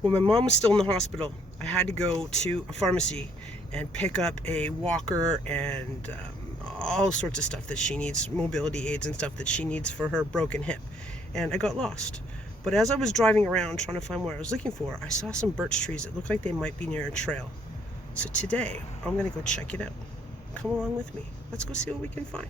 When my mom was still in the hospital, I had to go to a pharmacy and pick up a walker and all sorts of stuff that she needs, mobility aids and stuff that she needs for her broken hip. And I got lost. But as I was driving around trying to find what I was looking for, I saw some birch trees that looked like they might be near a trail. So today, I'm going to go check it out. Come along with me. Let's go see what we can find.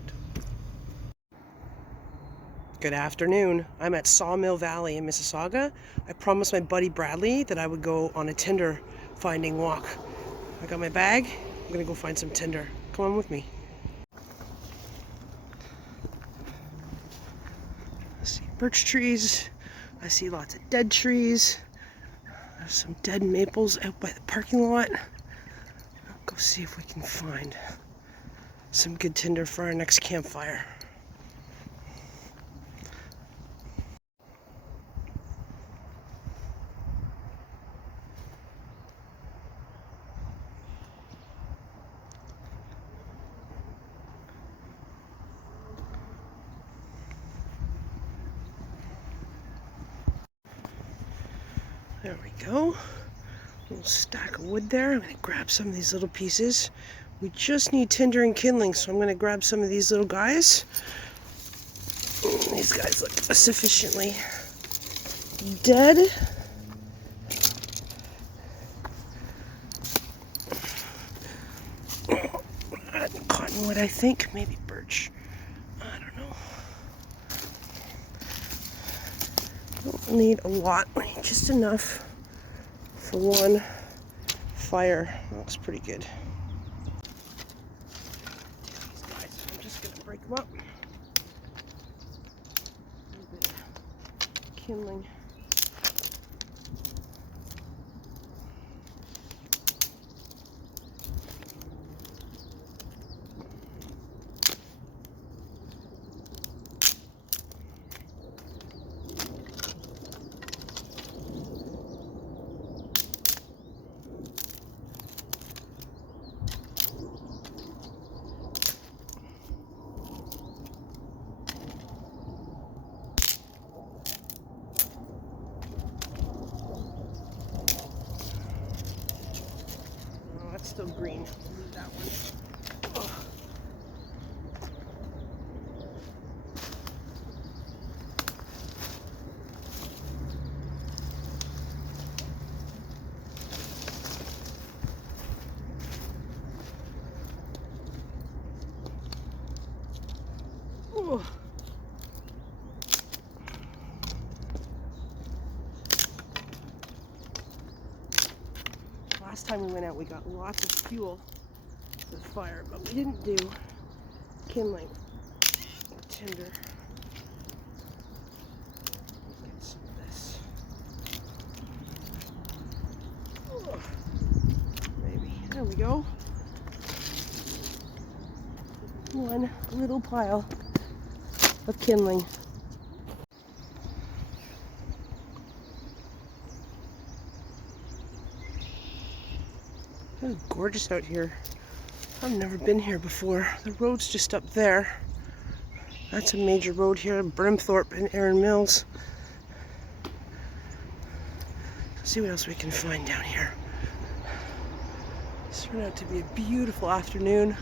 Good afternoon. I'm at Sawmill Valley in Mississauga. I promised my buddy Bradley that I would go on a tinder finding walk. I got my bag. I'm gonna go find some tinder. Come on with me. I see birch trees. I see lots of dead trees. There's some dead maples out by the parking lot. I'll go see if we can find some good tinder for our next campfire. There we go. A little stack of wood there. I'm going to grab some of these little pieces. We just need tinder and kindling, so I'm going to grab some of these little guys. These guys look sufficiently dead. Cottonwood, I think. Maybe birch. I don't know. Don't need a lot. We need just enough for one fire. Looks pretty good. These guys, I'm just going to break them up. A little bit of kindling. Still green. Leave that one. Oh. Oh. Last time we went out, we got lots of fuel for the fire, but we didn't do kindling or tinder. Get some of this. Oh, maybe. There we go. One little pile of kindling. It's gorgeous out here. I've never been here before. The road's just up there. That's a major road here, Brimthorpe and Erin Mills. Let's see what else we can find down here. It's turned out to be a beautiful afternoon.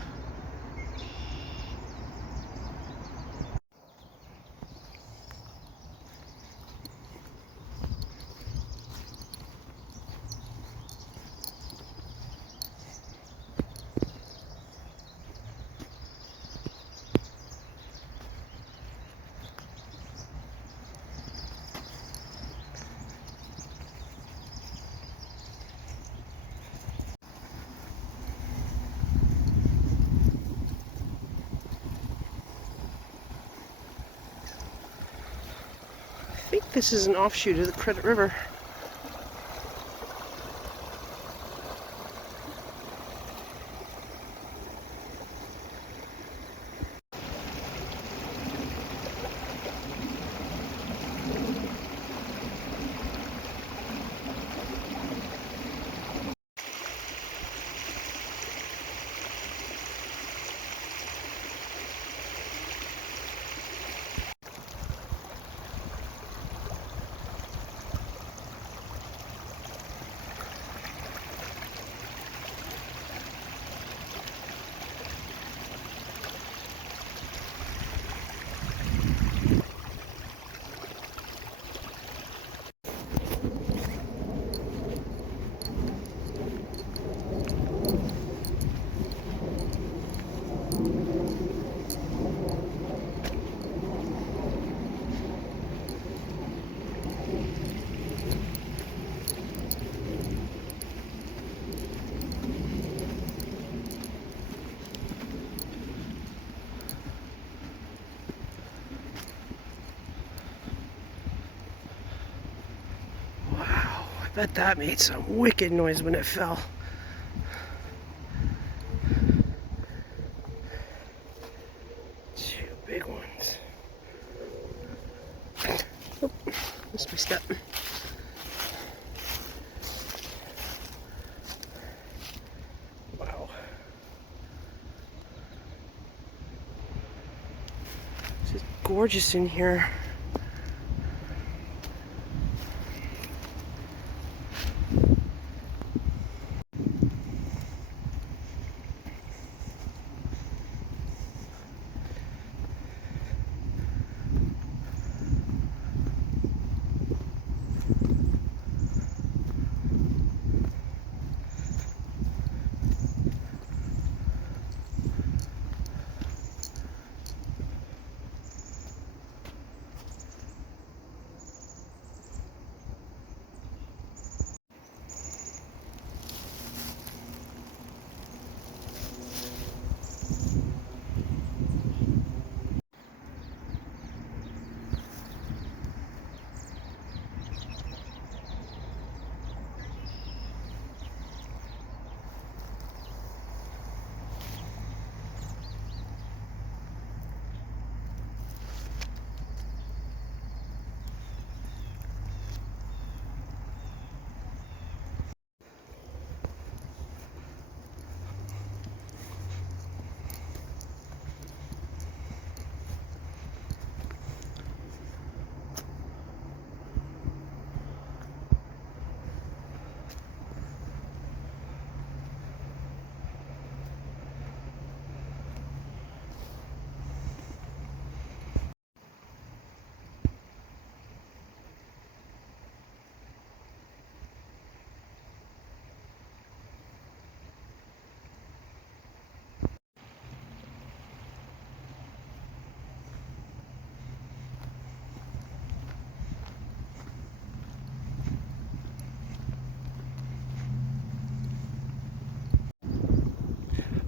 I think this is an offshoot of the Credit River. Bet that made some wicked noise when it fell. Two big ones. Oh, missed my step. Wow. This is gorgeous in here.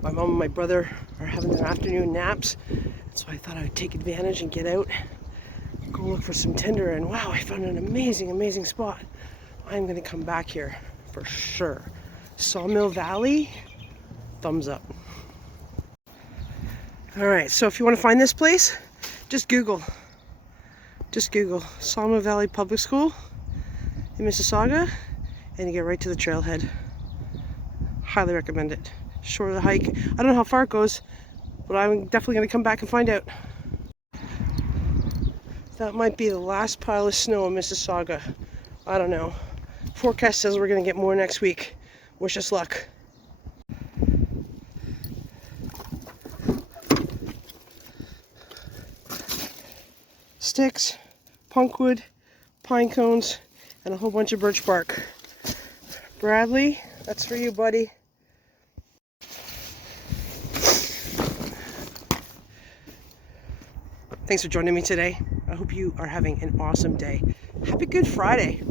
My mom and my brother are having their afternoon naps, so I thought I would take advantage and get out, go look for some tinder, and wow, I found an amazing spot. I'm gonna come back here for sure. Sawmill Valley, thumbs up. All right, so if you want to find this place, just Google Sawmill Valley Public School in Mississauga, and you get right to the trailhead. Highly recommend it. Short of the hike. I don't know how far it goes, but I'm definitely going to come back and find out. That might be the last pile of snow in Mississauga. I don't know. Forecast says we're going to get more next week. Wish us luck. Sticks, punkwood, pine cones, and a whole bunch of birch bark. Bradley, that's for you, buddy. Thanks for joining me today. I hope you are having an awesome day. Happy Good Friday.